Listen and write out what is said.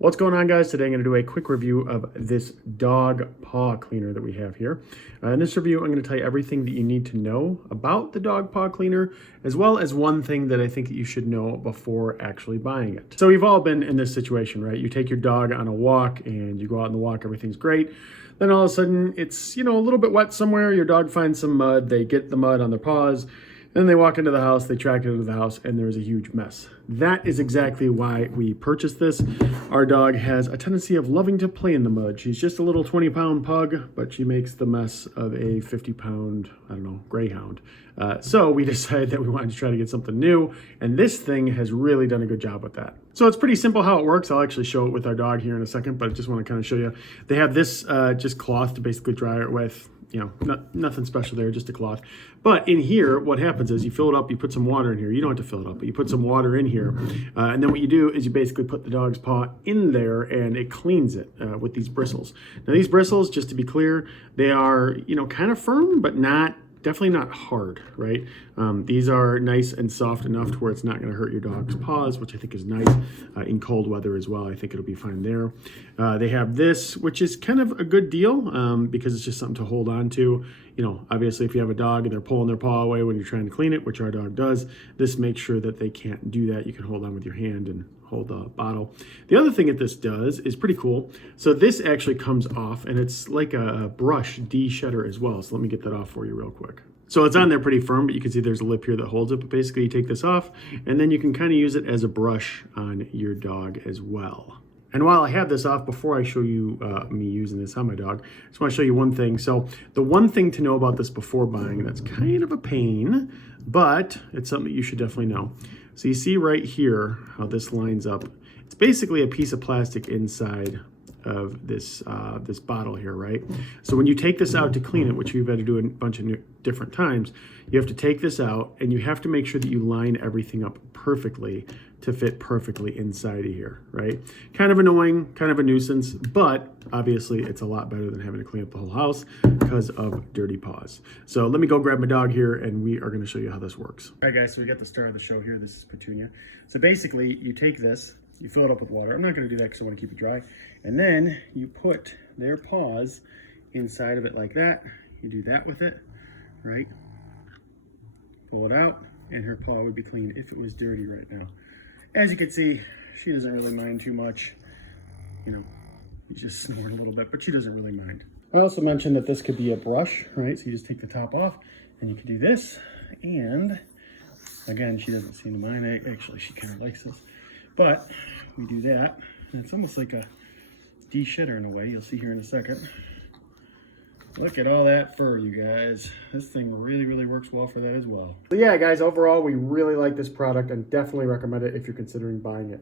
What's going on, guys? Today I'm going to do a quick review of this dog paw cleaner that we have here. In this review, I'm going to tell you everything that you need to know about the dog paw cleaner, as well as one thing that I think that you should know before actually buying it. So we've all been in this situation, right? You take your dog on a walk and you go out on the walk, everything's great. Then all of a sudden it's, a little bit wet somewhere. Your dog finds some mud, they get the mud on their paws. Then they walk into the house, they track it into the house, and there's a huge mess. That is exactly why we purchased this. Our dog has a tendency of loving to play in the mud. She's just a little 20-pound pug, but she makes the mess of a 50-pound, greyhound. So we decided that we wanted to try to get something new, and this thing has really done a good job with that. So it's pretty simple how it works. I'll actually show it with our dog here in a second, but I just want to kind of show you. They have this just cloth to basically dry it with. Nothing special there, just a cloth. But in here, what happens is you fill it up, you put some water in here. You don't have to fill it up, but you put some water in here. And then what you do is you basically put the dog's paw in there and it cleans it with these bristles. Now these bristles, just to be clear, they are, kind of firm, but definitely not hard, right? These are nice and soft enough to where it's not going to hurt your dog's paws, which I think is nice in cold weather as well. I think it'll be fine there. They have this, which is kind of a good deal because it's just something to hold on to. Obviously if you have a dog and they're pulling their paw away when you're trying to clean it, which our dog does, this makes sure that they can't do that. You can hold on with your hand and hold the bottle. The other thing that this does is pretty cool. So this actually comes off and it's like a brush de-shedder as well. So let me get that off for you real quick. So it's on there pretty firm, but you can see there's a lip here that holds it. But basically you take this off and then you can kind of use it as a brush on your dog as well. And while I have this off, before I show you me using this on my dog, I just want to show you one thing. So the one thing to know about this before buying, that's kind of a pain, but it's something that you should definitely know. So you see right here how this lines up. It's basically a piece of plastic inside of this this bottle here, right? So when you take this out to clean it, which you've had to do a bunch of different times, you have to take this out and you have to make sure that you line everything up perfectly to fit perfectly inside of here, right? Kind of annoying, kind of a nuisance, but obviously it's a lot better than having to clean up the whole house because of dirty paws. So let me go grab my dog here and we are gonna show you how this works. All right, guys, so we got the star of the show here. This is Petunia. So basically you take this, you fill it up with water. I'm not gonna do that because I wanna keep it dry. And then you put their paws inside of it like that. You do that with it, right? Pull it out and her paw would be clean if it was dirty right now. As you can see, she doesn't really mind too much. He's just snoring a little bit, but she doesn't really mind. I also mentioned that this could be a brush, right? So you just take the top off and you can do this. And again, she doesn't seem to mind. Actually, she kind of likes this. But we do that. And it's almost like a de-shedder in a way. You'll see here in a second. Look at all that fur, you guys. This thing really, really works well for that as well. So yeah, guys, overall, we really like this product and definitely recommend it if you're considering buying it.